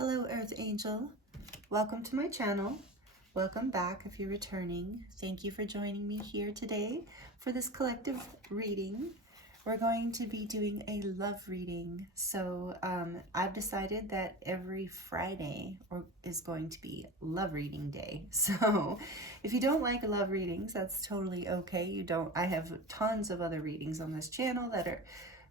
Hello, Earth Angel. Welcome to my channel. Welcome back if you're returning. Thank you for joining me here today for this collective reading. We're going to be doing a love reading. So I've decided that every Friday is going to be love reading day. So if you don't like love readings, that's totally okay. I have tons of other readings on this channel that are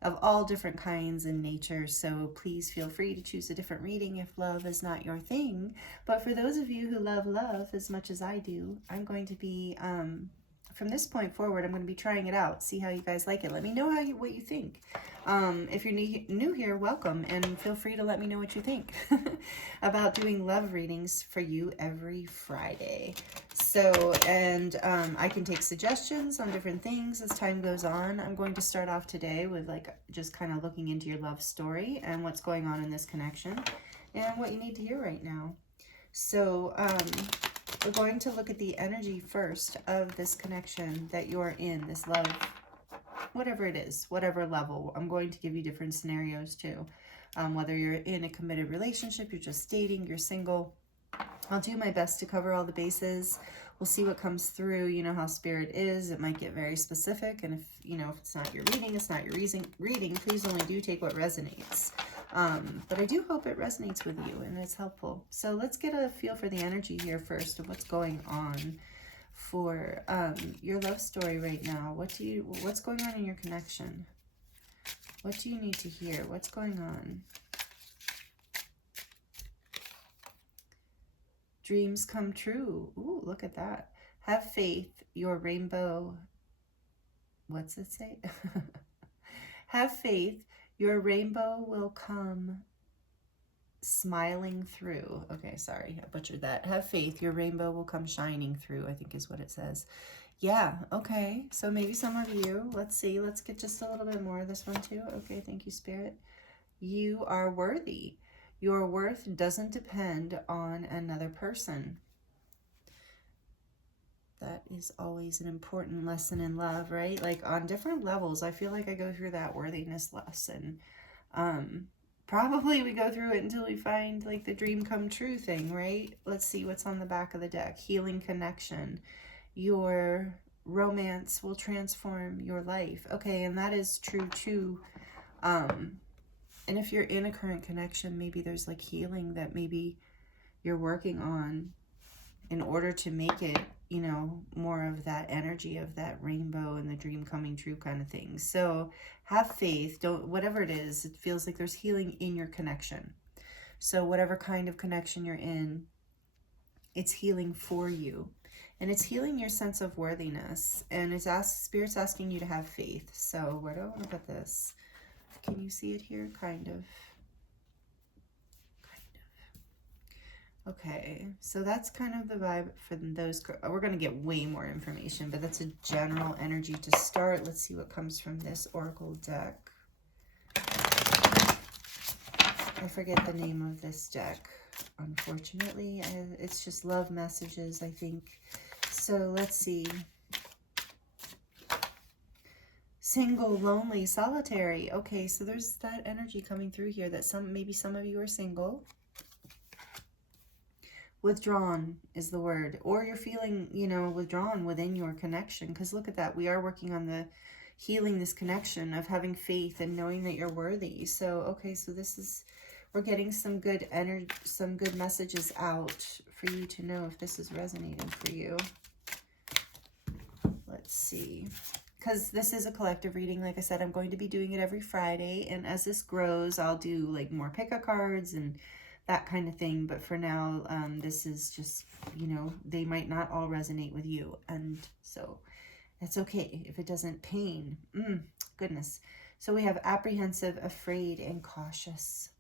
of all different kinds in nature, so please feel free to choose a different reading if love is not your thing. But for those of you who love love as much as I do, I'm going to be from this point forward, I'm going to be trying it out, see how you guys like it. Let me know what you think. If you're new here, welcome, and feel free to let me know what you think about doing love readings for you every Friday. So, and I can take suggestions on different things as time goes on. I'm going to start off today with just kind of looking into your love story and what's going on in this connection and what you need to hear right now. So, we're going to look at the energy first of this connection that you're in, this love, whatever it is, whatever level. I'm going to give you different scenarios too. Whether you're in a committed relationship, you're just dating, you're single. I'll do my best to cover all the bases. We'll see what comes through. You know how spirit is. It might get very specific. And if it's not your reading, it's not your reading, please only do take what resonates. But I do hope it resonates with you and it's helpful. So let's get a feel for the energy here first of what's going on for your love story right now. What's going on in your connection? What do you need to hear? What's going on? Dreams come true. Ooh, look at that. Have faith, your rainbow. What's it say? Have faith, your rainbow will come smiling through. Okay, sorry, I butchered that. Have faith, your rainbow will come shining through, I think is what it says. Yeah, okay. So maybe some of you, let's see, let's get just a little bit more of this one too. Okay, thank you, Spirit. You are worthy. Your worth doesn't depend on another person. That is always an important lesson in love, right? Like on different levels, I feel like I go through that worthiness lesson. Probably we go through it until we find like the dream come true thing, right? Let's see what's on the back of the deck. Healing connection. Your romance will transform your life. Okay, and that is true too. And if you're in a current connection, maybe there's like healing that maybe you're working on in order to make it, more of that energy of that rainbow and the dream coming true kind of thing. So have faith. Whatever it is, it feels like there's healing in your connection. So whatever kind of connection you're in, it's healing for you. And it's healing your sense of worthiness. And Spirit's asking you to have faith. So where do I want to put this? Can you see it here? Kind of. Okay, so that's kind of the vibe for those. We're going to get way more information, but that's a general energy to start. Let's see what comes from this Oracle deck. I forget the name of this deck, unfortunately. It's just love messages, I think. So let's see. Single, lonely, solitary. Okay, so there's that energy coming through here that maybe some of you are single. Withdrawn is the word, or you're feeling, withdrawn within your connection, because look at that. We are working on the healing this connection of having faith and knowing that you're worthy. So, okay, so we're getting some good energy, some good messages out for you to know if this is resonating for you. Let's see. Because this is a collective reading. Like I said, I'm going to be doing it every Friday, and as this grows, I'll do like more pick-a cards and that kind of thing. But for now, this is just, they might not all resonate with you. And so that's okay if it doesn't. Pain. Goodness. So we have apprehensive, afraid, and cautious.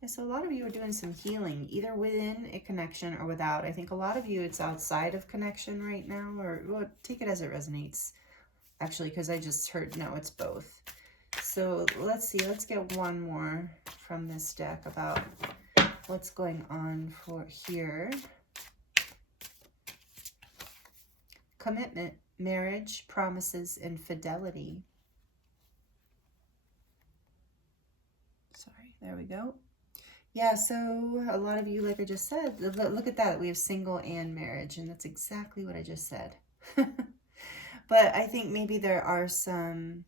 Yeah, so a lot of you are doing some healing, either within a connection or without. I think a lot of you, it's outside of connection right now, or well, take it as it resonates, actually, because I just heard, no, it's both. So let's see, let's get one more from this deck about what's going on for here. Commitment, marriage, promises, and fidelity. Sorry. There we go. Yeah, so a lot of you, like I just said, look at that. We have single and marriage, and that's exactly what I just said. But I think maybe there are some,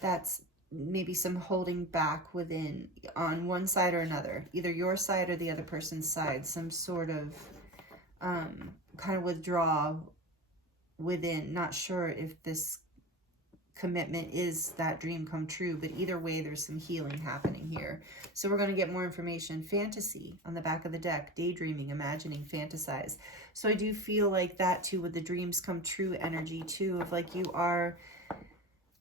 that's maybe some holding back within on one side or another, either your side or the other person's side, some sort of kind of withdrawal within. Not sure if this commitment is that dream come true, but either way there's some healing happening here. So we're going to get more information. Fantasy on the back of the deck, daydreaming, imagining, fantasize. So I do feel like that too, with the dreams come true energy too, of like you are,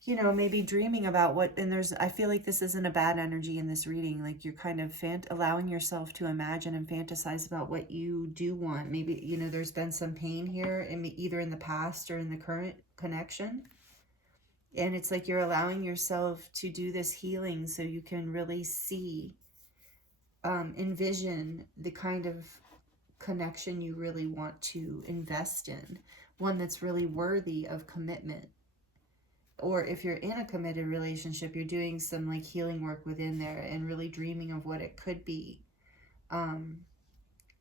you know, maybe dreaming about what, and there's, I feel like this isn't a bad energy in this reading. Like you're kind of allowing yourself to imagine and fantasize about what you do want. Maybe, you know, there's been some pain here, either in the past or in the current connection. And it's like you're allowing yourself to do this healing so you can really see, envision the kind of connection you really want to invest in. One that's really worthy of commitment. Or if you're in a committed relationship, you're doing some like healing work within there and really dreaming of what it could be. And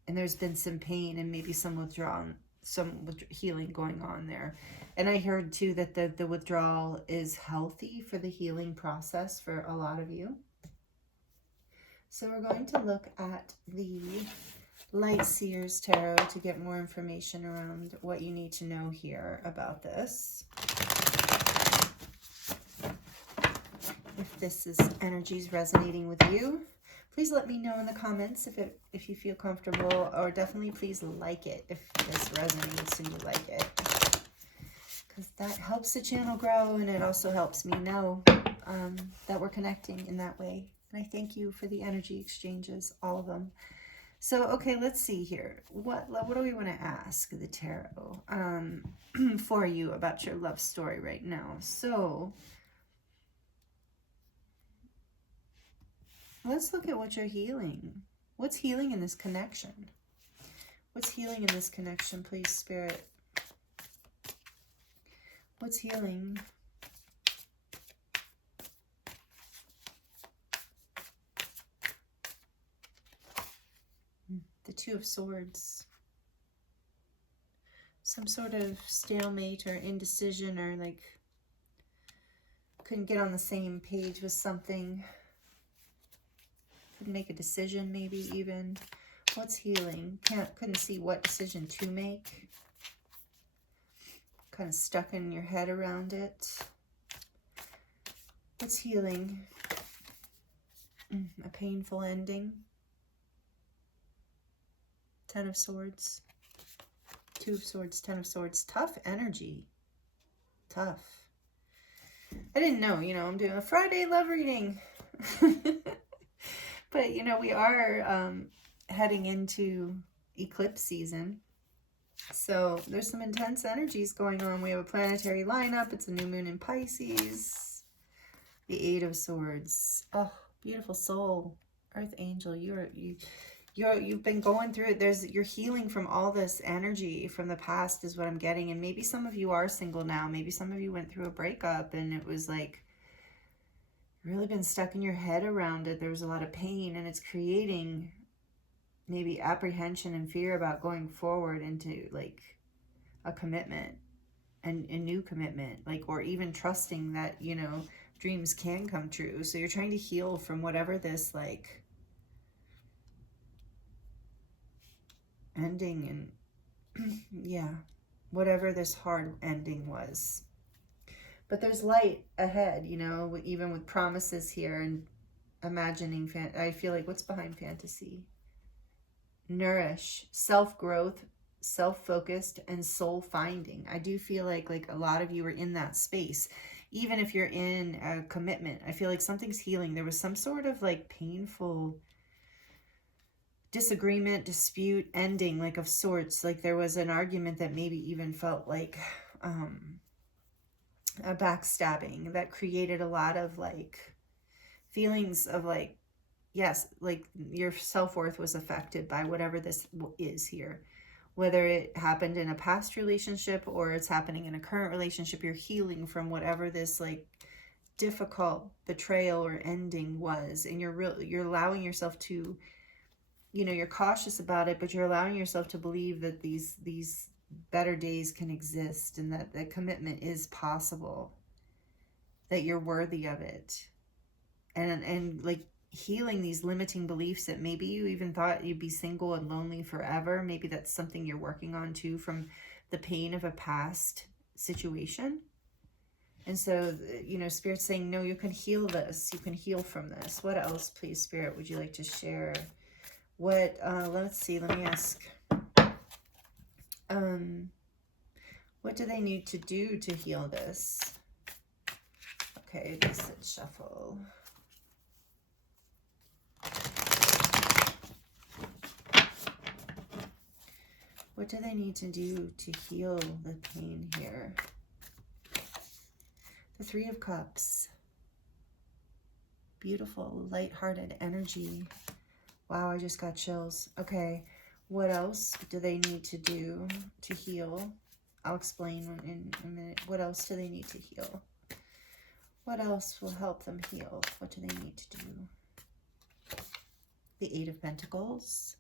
there's been some pain and maybe some withdrawal, some healing going on there. And I heard too that the withdrawal is healthy for the healing process for a lot of you. So we're going to look at the Light Seers Tarot to get more information around what you need to know here about this. If this is energies resonating with you, please let me know in the comments if you feel comfortable, or definitely please like it if this resonates and you like it. Because that helps the channel grow, and it also helps me know that we're connecting in that way. And I thank you for the energy exchanges, all of them. So, okay, let's see here. What do we want to ask the tarot for you about your love story right now? So, let's look at what you're healing. What's healing in this connection? What's healing in this connection, please, Spirit? What's healing? The Two of Swords. Some sort of stalemate or indecision, or like couldn't get on the same page with something. Couldn't make a decision, maybe even. What's healing? Couldn't see what decision to make. Kind of stuck in your head around it. What's healing? A painful ending. Ten of Swords. Two of Swords, Ten of Swords. Tough energy. Tough. I didn't know, you know, I'm doing a Friday love reading. But, you know, we are heading into eclipse season. So there's some intense energies going on. We have a planetary lineup. It's a new moon in Pisces. The Eight of Swords. Oh, beautiful soul. Earth angel. You've been going through it. You're healing from all this energy from the past is what I'm getting. And maybe some of you are single now. Maybe some of you went through a breakup and it was like really been stuck in your head around it. There was a lot of pain, and it's creating maybe apprehension and fear about going forward into like a commitment and a new commitment, like, or even trusting that, you know, dreams can come true. So you're trying to heal from whatever this like ending and yeah, whatever this hard ending was. But there's light ahead, you know, even with promises here and imagining. I feel like what's behind fantasy? Nourish, self-growth, self-focused, and soul-finding. I do feel like a lot of you are in that space. Even if you're in a commitment, I feel like something's healing. There was some sort of like painful disagreement, dispute, ending, like of sorts. Like there was an argument that maybe even felt like a backstabbing that created a lot of like feelings of like, yes, like your self-worth was affected by whatever this is here. Whether it happened in a past relationship or it's happening in a current relationship, you're healing from whatever this like difficult betrayal or ending was, and you're allowing yourself to, you know, you're cautious about it, but you're allowing yourself to believe that these better days can exist, and that the commitment is possible, that you're worthy of it. And like healing these limiting beliefs that maybe you even thought you'd be single and lonely forever. Maybe that's something you're working on too, from the pain of a past situation. And so, you know, Spirit's saying, no, you can heal this. You can heal from this. What else, please, Spirit, would you like to share? What, let's see, let me ask. What do they need to do to heal this? Okay, they said shuffle. What do they need to do to heal the pain here? The Three of Cups. Beautiful, lighthearted energy. Wow, I just got chills. Okay, what else do they need to do to heal? I'll explain in a minute. What else do they need to heal? What else will help them heal? What do they need to do? The Eight of Pentacles.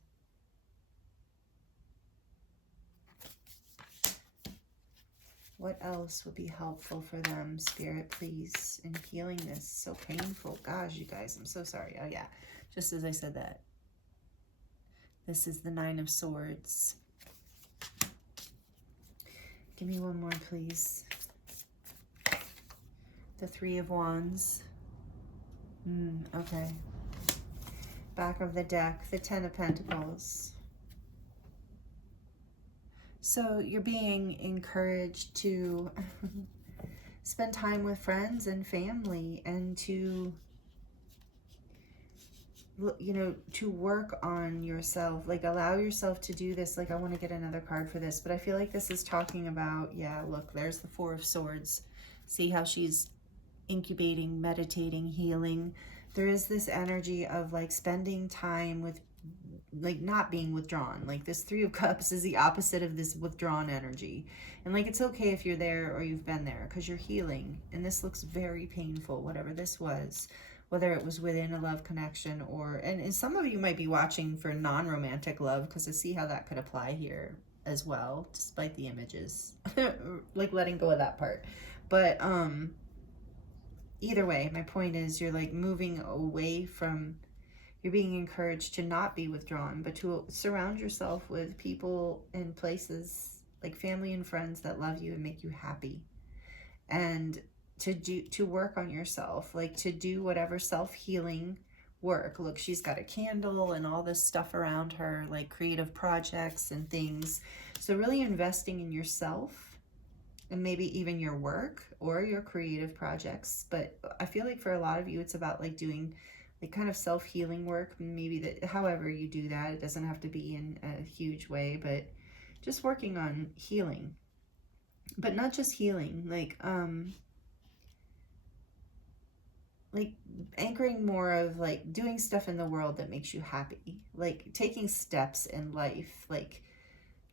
What else would be helpful for them, Spirit, please, in healing this? So painful. Gosh, you guys, I'm so sorry. Oh, yeah, just as I said that. This is the Nine of Swords. Give me one more, please. The Three of Wands. Okay. Back of the deck, the Ten of Pentacles. So you're being encouraged to spend time with friends and family, and to, you know, to work on yourself. Like, allow yourself to do this. Like, I want to get another card for this, but I feel like this is talking about, yeah, look, there's the Four of Swords. See how she's incubating, meditating, healing. There is this energy of like spending time with, like, not being withdrawn. Like, this Three of Cups is the opposite of this withdrawn energy. And like, it's okay if you're there or you've been there, because you're healing. And this looks very painful, whatever this was, whether it was within a love connection or, and some of you might be watching for non-romantic love, because I see how that could apply here as well, despite the images. Like, letting go of that part. But either way, my point is, you're like moving away from, you're being encouraged to not be withdrawn, but to surround yourself with people and places, like family and friends, that love you and make you happy. And to work on yourself, like to do whatever self-healing work. Look, she's got a candle and all this stuff around her, like creative projects and things. So really investing in yourself, and maybe even your work or your creative projects. But I feel like for a lot of you, it's about like doing like kind of self-healing work. Maybe that, however you do that, it doesn't have to be in a huge way, but just working on healing. But not just healing, like anchoring more of like doing stuff in the world that makes you happy, like taking steps in life, like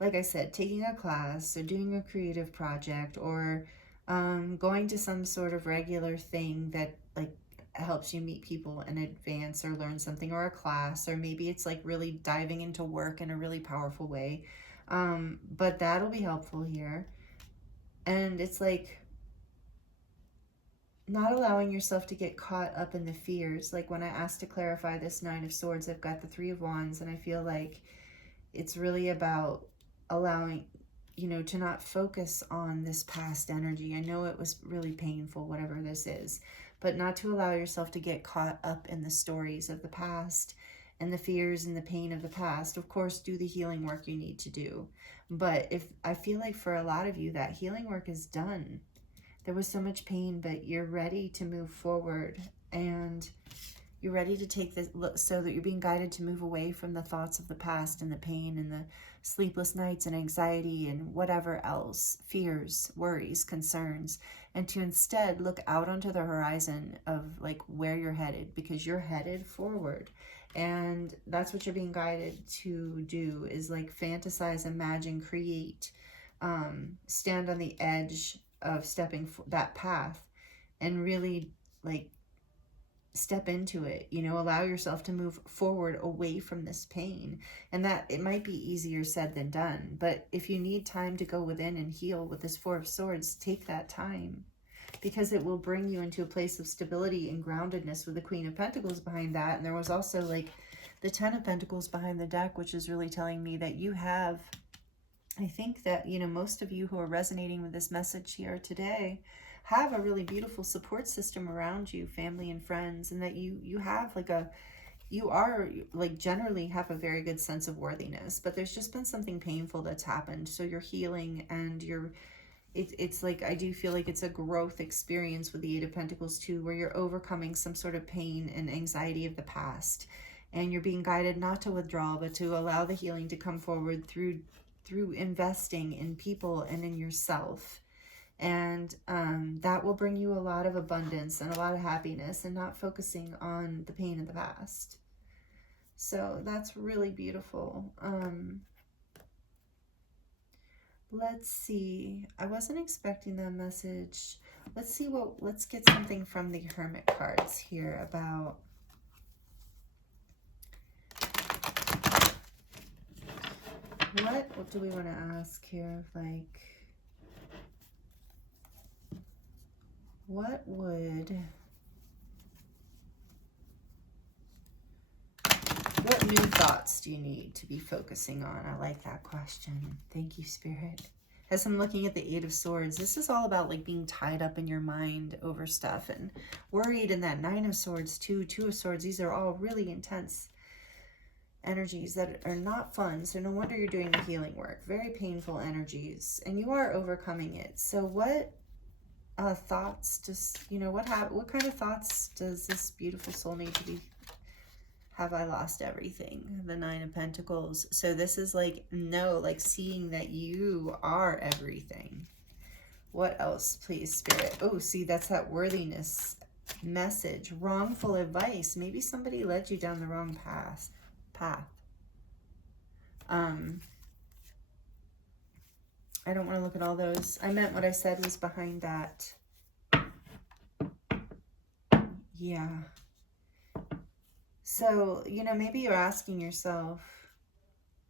I said, taking a class or doing a creative project, or going to some sort of regular thing that like helps you meet people and advance or learn something, or a class, or maybe it's like really diving into work in a really powerful way. But that'll be helpful here. And it's like not allowing yourself to get caught up in the fears. Like when I asked to clarify this Nine of Swords, I've got the Three of Wands, and I feel like it's really about allowing, you know, to not focus on this past energy. I know it was really painful, whatever this is, but not to allow yourself to get caught up in the stories of the past and the fears and the pain of the past. Of course, do the healing work you need to do. But if I feel like for a lot of you, that healing work is done. There was so much pain, but you're ready to move forward, and you're ready to take this, so that you're being guided to move away from the thoughts of the past and the pain and the sleepless nights and anxiety and whatever else, fears, worries, concerns, and to instead look out onto the horizon of like where you're headed, because you're headed forward. And that's what you're being guided to do, is like fantasize, imagine, create, stand on the edge of stepping that path, and really like step into it, you know, allow yourself to move forward away from this pain. And that it might be easier said than done, but if you need time to go within and heal with this Four of Swords, take that time, because it will bring you into a place of stability and groundedness with the Queen of Pentacles behind that. And there was also like the Ten of Pentacles behind the deck, which is really telling me that you have, I think that, you know, most of you who are resonating with this message here today have a really beautiful support system around you, family and friends, and that you have like you are like generally have a very good sense of worthiness, but there's just been something painful that's happened. So you're healing, and it's like, I do feel like it's a growth experience with the Eight of Pentacles too, where you're overcoming some sort of pain and anxiety of the past, and you're being guided not to withdraw, but to allow the healing to come forward through investing in people and in yourself. And that will bring you a lot of abundance and a lot of happiness, and not focusing on the pain of the past. So that's really beautiful. Let's see. I wasn't expecting that message. Let's get something from the Hermit cards here about what do we want to ask here? Like, what new thoughts do you need to be focusing on? I like that question. Thank you, Spirit. As I'm looking at the Eight of Swords, this is all about like being tied up in your mind over stuff and worried. And that Nine of Swords too, Two of Swords, these are all really intense energies that are not fun. So no wonder you're doing the healing work. Very painful energies, and you are overcoming it. So what thoughts, just, you know, what kind of thoughts does this beautiful soul need to be? Have I lost everything? The Nine of Pentacles. So this is like, no, like seeing that you are everything. What else, please, Spirit? Oh, see, that's that worthiness message. Wrongful advice. Maybe somebody led you down the wrong path. I don't want to look at all those. I meant what I said was behind that. Yeah. So, you know, maybe you're asking yourself,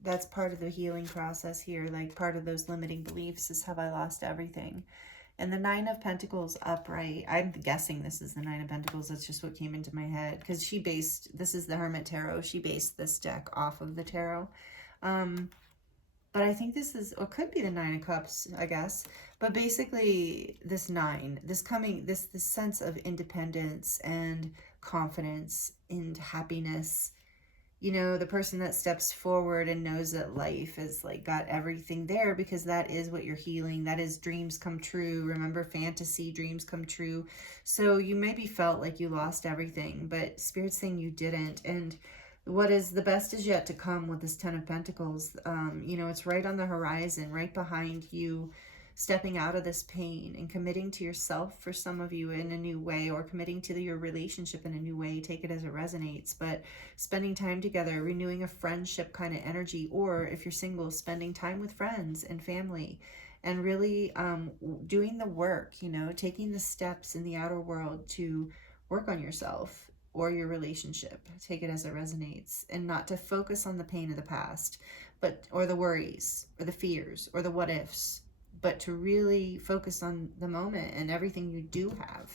that's part of the healing process here. Like, part of those limiting beliefs is, have I lost everything? And the Nine of Pentacles upright, I'm guessing this is the Nine of Pentacles. That's just what came into my head, because this is the Hermit Tarot. She based this deck off of the tarot. But I think this is, or could be the Nine of Cups, I guess. But basically, this nine, this sense of independence and confidence and happiness. You know, the person that steps forward and knows that life is like got everything there, because that is what you're healing. That is dreams come true. Remember, fantasy dreams come true. So you maybe felt like you lost everything, but Spirit's saying you didn't. And what is the best is yet to come with this Ten of Pentacles. You know, it's right on the horizon, right behind you, stepping out of this pain and committing to yourself for some of you in a new way, or committing to your relationship in a new way. Take it as it resonates, but spending time together, renewing a friendship kind of energy, or if you're single, spending time with friends and family, and really doing the work, you know, taking the steps in the outer world to work on yourself or your relationship. Take it as it resonates, and not to focus on the pain of the past, or the worries or the fears or the what ifs, but to really focus on the moment and everything you do have,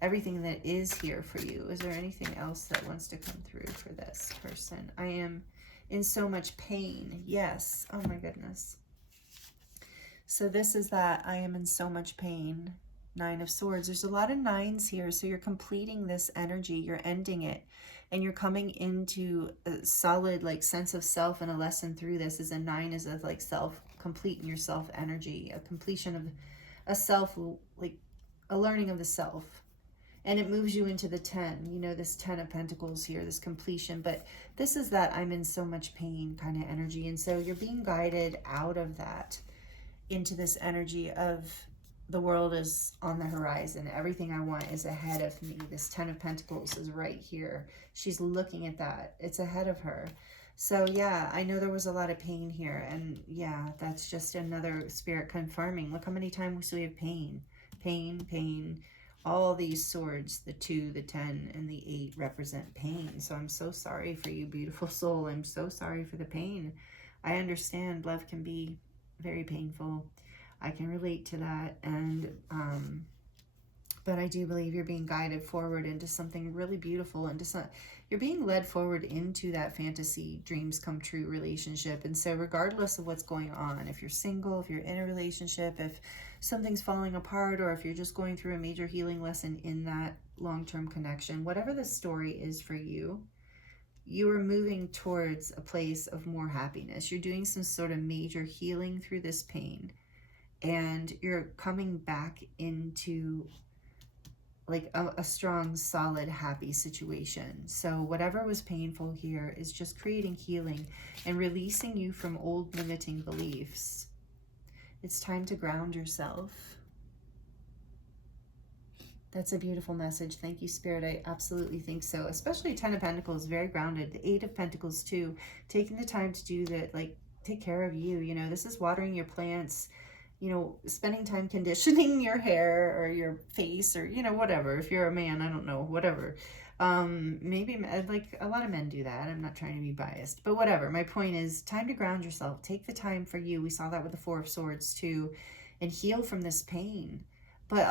everything that is here for you. Is there anything else that wants to come through for this person? I am in so much pain. Yes. Oh my goodness. So this is that I am in so much pain. Nine of Swords. There's a lot of nines here. So you're completing this energy. You're ending it. And you're coming into a solid like sense of self, and a lesson through this is a nine is of like self, completing your self energy, a completion of a self, like a learning of the self. And it moves you into the 10, you know, this 10 of Pentacles here, this completion. But this is that I'm in so much pain kind of energy. And so you're being guided out of that into this energy of the world is on the horizon. Everything I want is ahead of me. This 10 of Pentacles is right here. She's looking at that. It's ahead of her. So yeah, I know there was a lot of pain here. And yeah, that's just another Spirit confirming. Look how many times we have pain, pain, pain. All these swords, the 2, the 10, and the 8, represent pain. So I'm so sorry for you, beautiful soul. I'm so sorry for the pain. I understand love can be very painful. I can relate to that. And but I do believe you're being guided forward into something really beautiful, into some, you're being led forward into that fantasy dreams come true relationship. And so regardless of what's going on, if you're single, if you're in a relationship, if something's falling apart, or if you're just going through a major healing lesson in that long-term connection, whatever the story is for you, you are moving towards a place of more happiness. You're doing some sort of major healing through this pain, and you're coming back into like a strong, solid, happy situation. So whatever was painful here is just creating healing and releasing you from old limiting beliefs. It's time to ground yourself. That's a beautiful message. Thank you, Spirit. I absolutely think so. Especially 10 of Pentacles, very grounded. The 8 of Pentacles too. Taking the time to do that, like take care of you. You know, this is watering your plants, you know, spending time conditioning your hair or your face, or, you know, whatever. If you're a man, I don't know, whatever. Maybe like a lot of men do that. I'm not trying to be biased, but whatever. My point is time to ground yourself. Take the time for you. We saw that with the 4 of Swords too, and heal from this pain. But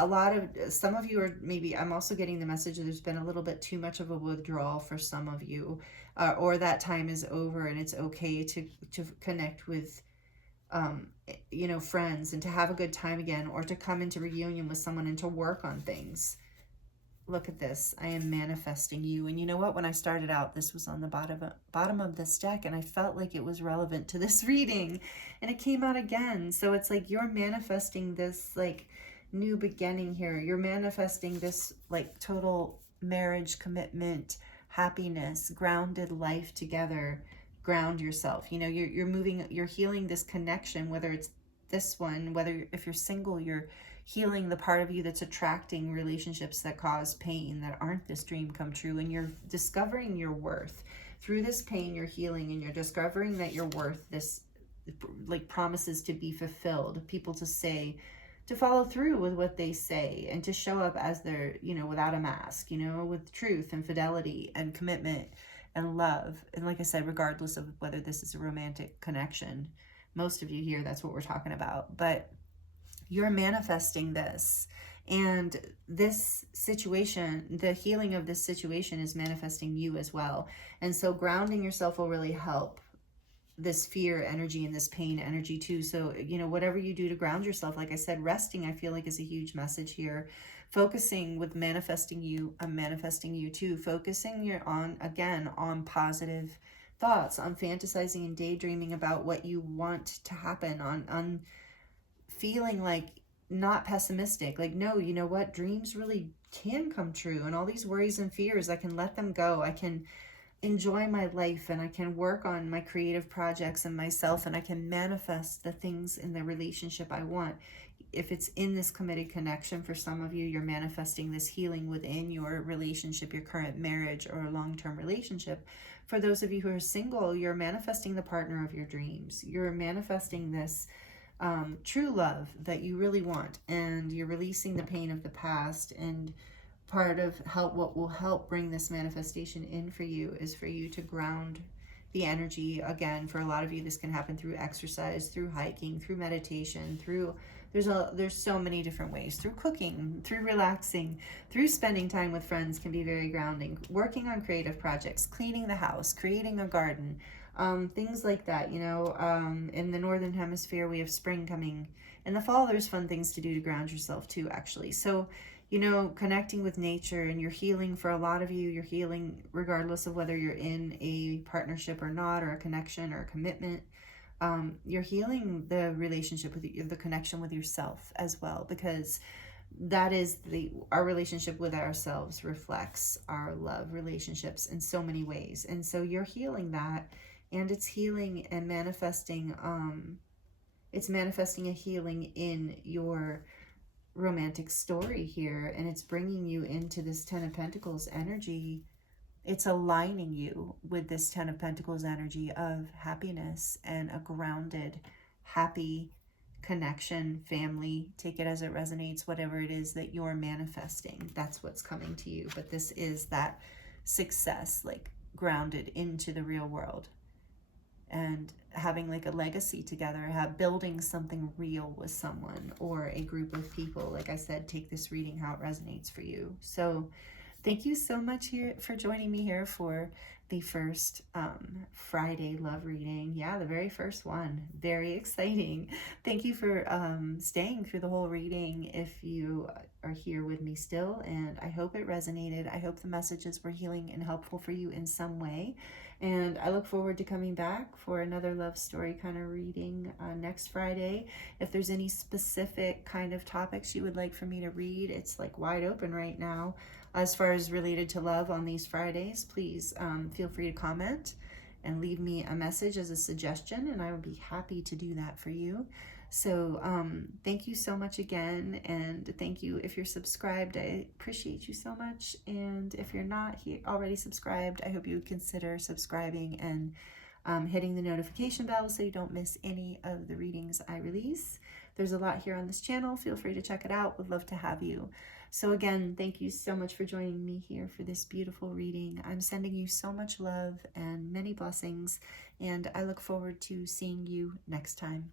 some of you are maybe, I'm also getting the message that there's been a little bit too much of a withdrawal for some of you, or that time is over and it's okay to connect with, you know, friends, and to have a good time again, or to come into reunion with someone and to work on things. Look at this. I am manifesting you. And you know what? When I started out, this was on the bottom of this deck, and I felt like it was relevant to this reading, and it came out again. So it's like you're manifesting this like new beginning here. You're manifesting this like total marriage, commitment, happiness, grounded life together. Ground yourself. You know, you're moving, you're healing this connection, whether it's this one, whether if you're single, you're healing the part of you that's attracting relationships that cause pain, that aren't this dream come true, and you're discovering your worth. Through this pain, you're healing, and you're discovering that you're worth this, like promises to be fulfilled, people to say, to follow through with what they say, and to show up as they're, you know, without a mask, you know, with truth and fidelity and commitment and love. And like I said, regardless of whether this is a romantic connection, most of you here, that's what we're talking about. But you're manifesting this, and this situation, the healing of this situation is manifesting you as well. And so grounding yourself will really help this fear energy and this pain energy too. So, you know, whatever you do to ground yourself, like I said, resting, I feel like is a huge message here. Focusing with manifesting you, I'm manifesting you too. Focusing on positive thoughts, on fantasizing and daydreaming about what you want to happen, on feeling like not pessimistic, like, no, you know what, dreams really can come true, and all these worries and fears, I can let them go. I can enjoy my life, and I can work on my creative projects and myself, and I can manifest the things in the relationship I want. If it's in this committed connection, for some of you, you're manifesting this healing within your relationship, your current marriage or a long-term relationship. For those of you who are single, you're manifesting the partner of your dreams. You're manifesting this true love that you really want, and you're releasing the pain of the past. And part of what will help bring this manifestation in for you is for you to ground the energy. Again, for a lot of you, this can happen through exercise, through hiking, through meditation, through there's so many different ways, through cooking, through relaxing, through spending time with friends can be very grounding. Working on creative projects, cleaning the house, creating a garden, things like that. You know, in the northern hemisphere, we have spring coming. In the fall, there's fun things to do to ground yourself too, actually. So, you know, connecting with nature, and you're healing. For a lot of you, you're healing regardless of whether you're in a partnership or not, or a connection or a commitment. You're healing the relationship with the connection with yourself as well, because that is our relationship with ourselves reflects our love relationships in so many ways. And so you're healing that, and it's healing and manifesting, it's manifesting a healing in your romantic story here, and it's bringing you into this 10 of Pentacles energy. It's aligning you with this 10 of Pentacles energy of happiness and a grounded, happy connection, family. Take it as it resonates, whatever it is that you're manifesting. That's what's coming to you. But this is that success, like grounded into the real world. And having like a legacy together, building something real with someone or a group of people. Like I said, take this reading how it resonates for you. So thank you so much here for joining me here for the first Friday love reading. Yeah, the very first one. Very exciting. Thank you for staying through the whole reading if you are here with me still, and I hope it resonated. I hope the messages were healing and helpful for you in some way. And I look forward to coming back for another love story kind of reading next Friday. If there's any specific kind of topics you would like for me to read, it's like wide open right now. As far as related to love on these Fridays, please feel free to comment and leave me a message as a suggestion, and I would be happy to do that for you. So thank you so much again, and thank you if you're subscribed. I appreciate you so much, and if you're not already subscribed, I hope you would consider subscribing and hitting the notification bell so you don't miss any of the readings I release. There's a lot here on this channel. Feel free to check it out. Would love to have you. So again, thank you so much for joining me here for this beautiful reading. I'm sending you so much love and many blessings, and I look forward to seeing you next time.